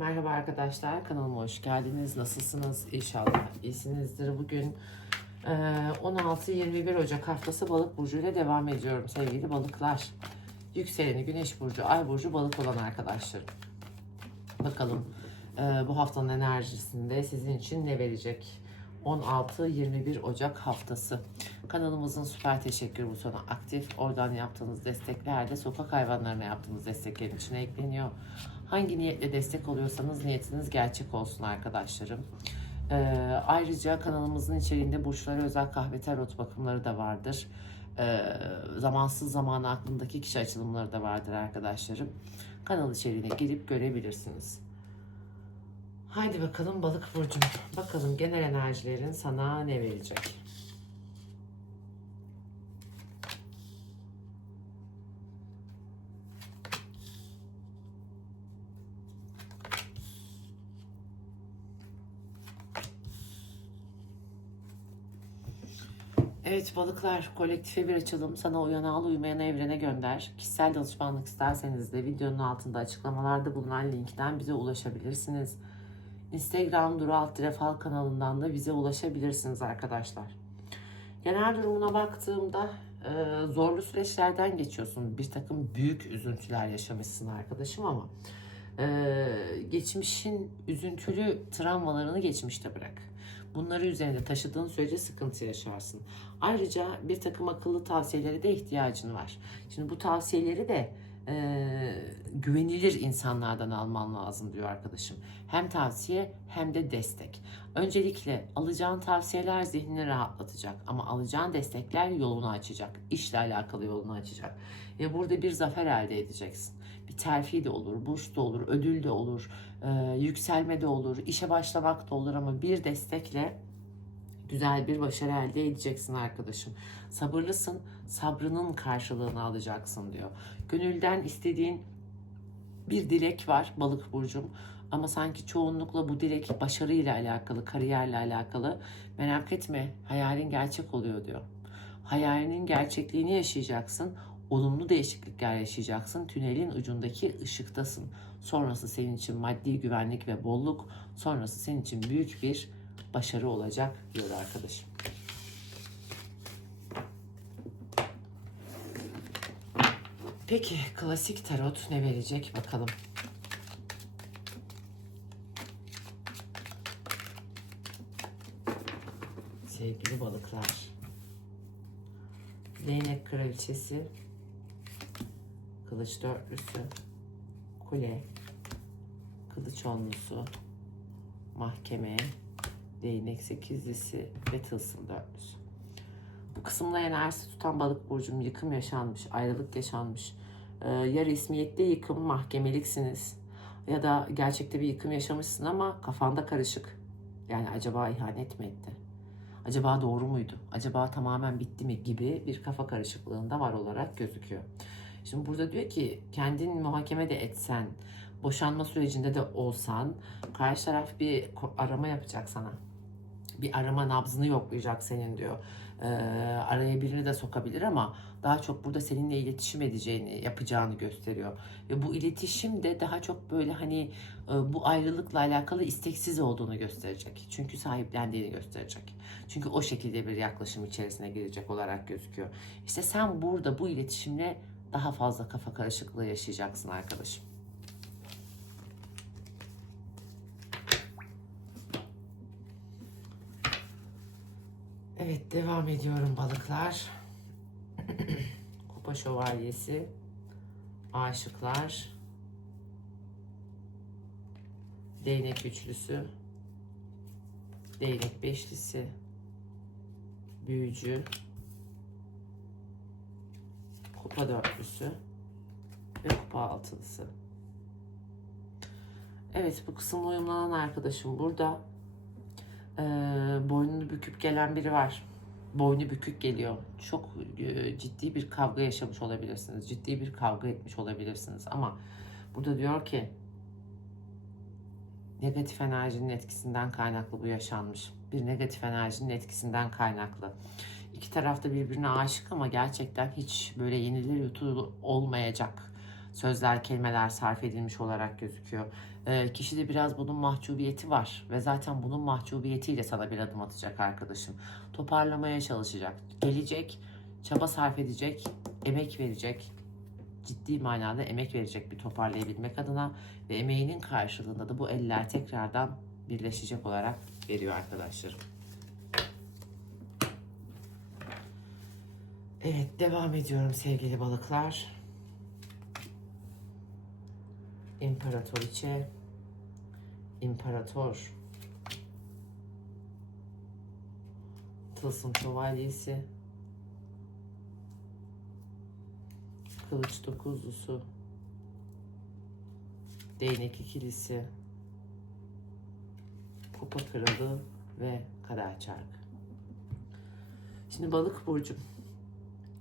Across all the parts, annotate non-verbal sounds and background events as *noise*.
Merhaba arkadaşlar, kanalıma hoş geldiniz. Nasılsınız? İnşallah iyisinizdir. Bugün e, 16-21 Ocak haftası balık burcu ile devam ediyorum sevgili balıklar. Yükseleni güneş burcu, ay burcu balık olan arkadaşlarım. Bakalım e, bu haftanın enerjisinde sizin için ne verecek? 16-21 Ocak haftası. Kanalımızın süper teşekkür butonu aktif. Oradan yaptığınız destekler de sokak hayvanlarına yaptığınız desteklerin içine ekleniyor. Hangi niyetle destek oluyorsanız niyetiniz gerçek olsun arkadaşlarım. Ee, ayrıca kanalımızın içeriğinde burçlara özel kahve tarot bakımları da vardır. Ee, zamansız zamanı aklındaki kişi açılımları da vardır arkadaşlarım. Kanal içeriğine girip görebilirsiniz. Haydi bakalım balık burcum. Bakalım genel enerjilerin sana ne verecek? Evet balıklar kolektife bir açılım. Sana uyanı al uymayanı evrene gönder. Kişisel danışmanlık isterseniz de videonun altında açıklamalarda bulunan linkten bize ulaşabilirsiniz. Instagram Duru Alt Fal kanalından da bize ulaşabilirsiniz arkadaşlar. Genel durumuna baktığımda e, zorlu süreçlerden geçiyorsun. Bir takım büyük üzüntüler yaşamışsın arkadaşım ama e, geçmişin üzüntülü travmalarını geçmişte bırak. Bunları üzerinde taşıdığın sürece sıkıntı yaşarsın. Ayrıca bir takım akıllı tavsiyelere de ihtiyacın var. Şimdi bu tavsiyeleri de e, güvenilir insanlardan alman lazım diyor arkadaşım. Hem tavsiye hem de destek. Öncelikle alacağın tavsiyeler zihnini rahatlatacak ama alacağın destekler yolunu açacak. İşle alakalı yolunu açacak. Ve burada bir zafer elde edeceksin. Terfi de olur, burs da olur, ödül de olur, e, yükselme de olur, işe başlamak da olur ama bir destekle güzel bir başarı elde edeceksin arkadaşım. Sabırlısın, sabrının karşılığını alacaksın diyor. Gönülden istediğin bir dilek var balık burcum. Ama sanki çoğunlukla bu dilek başarıyla alakalı, kariyerle alakalı. Merak etme, hayalin gerçek oluyor diyor. Hayalinin gerçekliğini yaşayacaksın. Olumlu değişiklikler yaşayacaksın. Tünelin ucundaki ışıktasın. Sonrası senin için maddi güvenlik ve bolluk. Sonrası senin için büyük bir başarı olacak diyor arkadaşım. Peki klasik tarot ne verecek bakalım. Sevgili balıklar. Değnek kraliçesi. Kılıç dörtlüsü. Kule. Kılıç onlusu. Mahkeme. Değnek sekizlisi ve tılsım dörtlüsü. Bu kısımda enerjisi tutan balık burcum yıkım yaşanmış, ayrılık yaşanmış. Ee, ya resmiyette yıkım, mahkemeliksiniz. Ya da gerçekte bir yıkım yaşamışsın ama kafanda karışık. Yani acaba ihanet mi etti? Acaba doğru muydu? Acaba tamamen bitti mi gibi bir kafa karışıklığında var olarak gözüküyor. Şimdi burada diyor ki kendin muhakeme de etsen, boşanma sürecinde de olsan karşı taraf bir arama yapacak sana. Bir arama nabzını yoklayacak senin diyor. Ee, araya birini de sokabilir ama daha çok burada seninle iletişim edeceğini, yapacağını gösteriyor. Ve bu iletişim de daha çok böyle hani e, bu ayrılıkla alakalı isteksiz olduğunu gösterecek. Çünkü sahiplendiğini gösterecek. Çünkü o şekilde bir yaklaşım içerisine girecek olarak gözüküyor. İşte sen burada bu iletişimle daha fazla kafa karışıklığı yaşayacaksın arkadaşım. Evet devam ediyorum balıklar. *clears throat* Kupa şövalyesi, aşıklar, değnek üçlüsü, değnek beşlisi, büyücü, kupa dörtlüsü ve kupa altılısı. Evet bu kısımla uyumlanan arkadaşım burada e, boynunu büküp gelen biri var. Boynu bükük geliyor. Çok e, ciddi bir kavga yaşamış olabilirsiniz. Ciddi bir kavga etmiş olabilirsiniz. Ama burada diyor ki negatif enerjinin etkisinden kaynaklı bu yaşanmış. Bir negatif enerjinin etkisinden kaynaklı. İki taraf da birbirine aşık ama gerçekten hiç böyle yenilir yutulur olmayacak sözler, kelimeler sarf edilmiş olarak gözüküyor. Ee, kişide biraz bunun mahcubiyeti var ve zaten bunun mahcubiyetiyle sana bir adım atacak arkadaşım. Toparlamaya çalışacak. Gelecek, çaba sarf edecek, emek verecek. Ciddi manada emek verecek bir toparlayabilmek adına ve emeğinin karşılığında da bu eller tekrardan birleşecek olarak veriyor arkadaşlarım. Evet devam ediyorum sevgili balıklar. İmparatoriçe, İmparator, Tılsım Şövalyesi, Kılıç Dokuzlusu, Değnek İkilisi, Kupa Kralı ve Kader Çarkı. Şimdi balık burcum.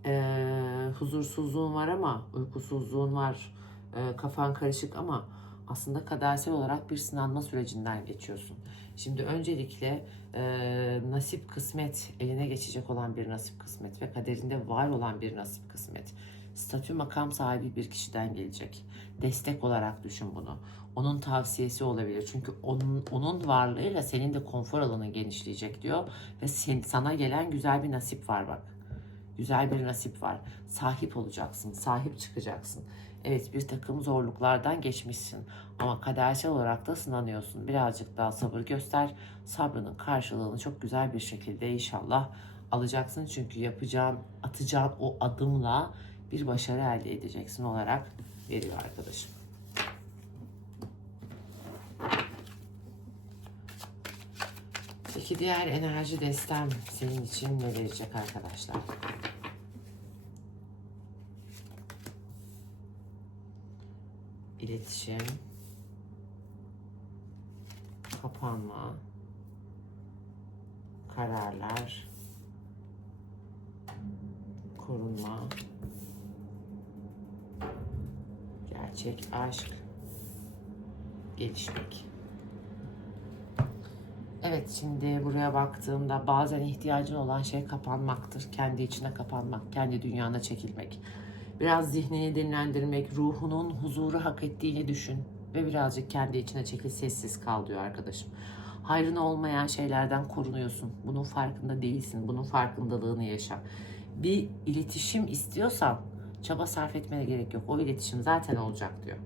Ee, huzursuzluğun var ama uykusuzluğun var. Ee, kafan karışık ama aslında kadersel olarak bir sınanma sürecinden geçiyorsun. Şimdi öncelikle e, nasip kısmet eline geçecek olan bir nasip kısmet ve kaderinde var olan bir nasip kısmet. Statü makam sahibi bir kişiden gelecek. Destek olarak düşün bunu. Onun tavsiyesi olabilir. Çünkü onun, onun varlığıyla senin de konfor alanın genişleyecek diyor. Ve sen, sana gelen güzel bir nasip var bak. Güzel bir nasip var. Sahip olacaksın, sahip çıkacaksın. Evet bir takım zorluklardan geçmişsin ama kadersel olarak da sınanıyorsun. Birazcık daha sabır göster. Sabrının karşılığını çok güzel bir şekilde inşallah alacaksın. Çünkü yapacağın, atacağın o adımla bir başarı elde edeceksin olarak veriyor arkadaşım. Peki diğer enerji destem senin için ne verecek arkadaşlar? İletişim, kapanma, kararlar, korunma, gerçek aşk, gelişmek. Evet şimdi buraya baktığımda bazen ihtiyacın olan şey kapanmaktır. Kendi içine kapanmak, kendi dünyana çekilmek. Biraz zihnini dinlendirmek, ruhunun huzuru hak ettiğini düşün ve birazcık kendi içine çekil, sessiz kal diyor arkadaşım. Hayrına olmayan şeylerden korunuyorsun. Bunun farkında değilsin. Bunun farkındalığını yaşa. Bir iletişim istiyorsan çaba sarf etmene gerek yok. O iletişim zaten olacak diyor.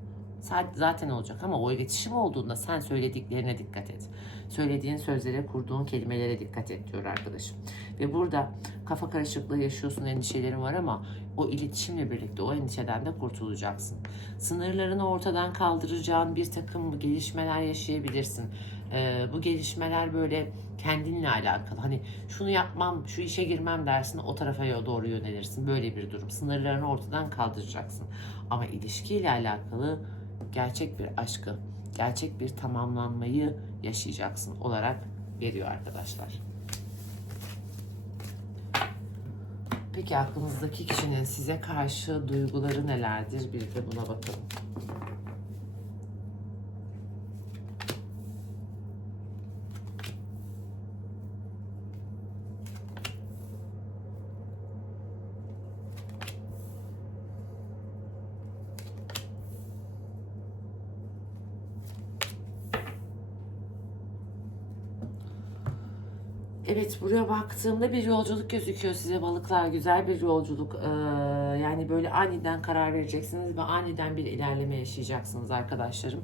Zaten olacak ama o iletişim olduğunda sen söylediklerine dikkat et. Söylediğin sözlere, kurduğun kelimelere dikkat et diyor arkadaşım. Ve burada kafa karışıklığı yaşıyorsun, endişelerin var ama o iletişimle birlikte o endişeden de kurtulacaksın. Sınırlarını ortadan kaldıracağın bir takım gelişmeler yaşayabilirsin. Ee, bu gelişmeler böyle kendinle alakalı. Hani şunu yapmam, şu işe girmem dersin o tarafa doğru yönelirsin. Böyle bir durum. Sınırlarını ortadan kaldıracaksın. Ama ilişkiyle alakalı gerçek bir aşkı, gerçek bir tamamlanmayı yaşayacaksın olarak veriyor arkadaşlar. Peki aklınızdaki kişinin size karşı duyguları nelerdir? Bir de buna bakalım. Evet buraya baktığımda bir yolculuk gözüküyor size. Balıklar güzel bir yolculuk. Ee, yani böyle aniden karar vereceksiniz ve aniden bir ilerleme yaşayacaksınız arkadaşlarım.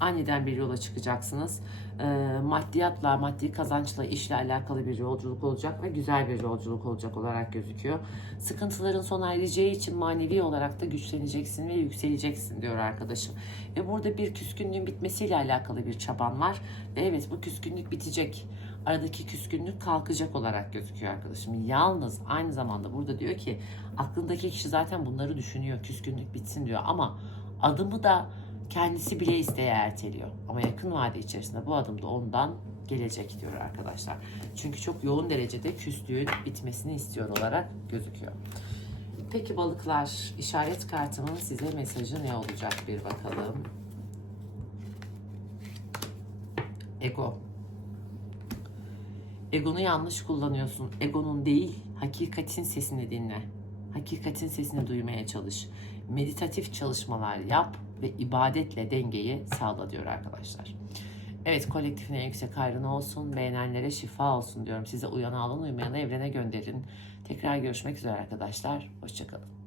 Aniden bir yola çıkacaksınız. Ee, maddiyatla maddi kazançla işle alakalı bir yolculuk olacak ve güzel bir yolculuk olacak olarak gözüküyor. Sıkıntıların sona ereceği için manevi olarak da güçleneceksin ve yükseleceksin diyor arkadaşım. Ve burada bir küskünlüğün bitmesiyle alakalı bir çaban var. Ve evet bu küskünlük bitecek aradaki küskünlük kalkacak olarak gözüküyor arkadaşım. Yalnız aynı zamanda burada diyor ki aklındaki kişi zaten bunları düşünüyor. Küskünlük bitsin diyor ama adımı da kendisi bile isteye erteliyor. Ama yakın vade içerisinde bu adım da ondan gelecek diyor arkadaşlar. Çünkü çok yoğun derecede küslüğün bitmesini istiyor olarak gözüküyor. Peki balıklar işaret kartının size mesajı ne olacak bir bakalım. Ego. Egonu yanlış kullanıyorsun. Egonun değil, hakikatin sesini dinle. Hakikatin sesini duymaya çalış. Meditatif çalışmalar yap ve ibadetle dengeyi sağla diyor arkadaşlar. Evet kolektifin en yüksek hayrına olsun. Beğenenlere şifa olsun diyorum. Size uyanı alın uymayanı evrene gönderin. Tekrar görüşmek üzere arkadaşlar. Hoşçakalın.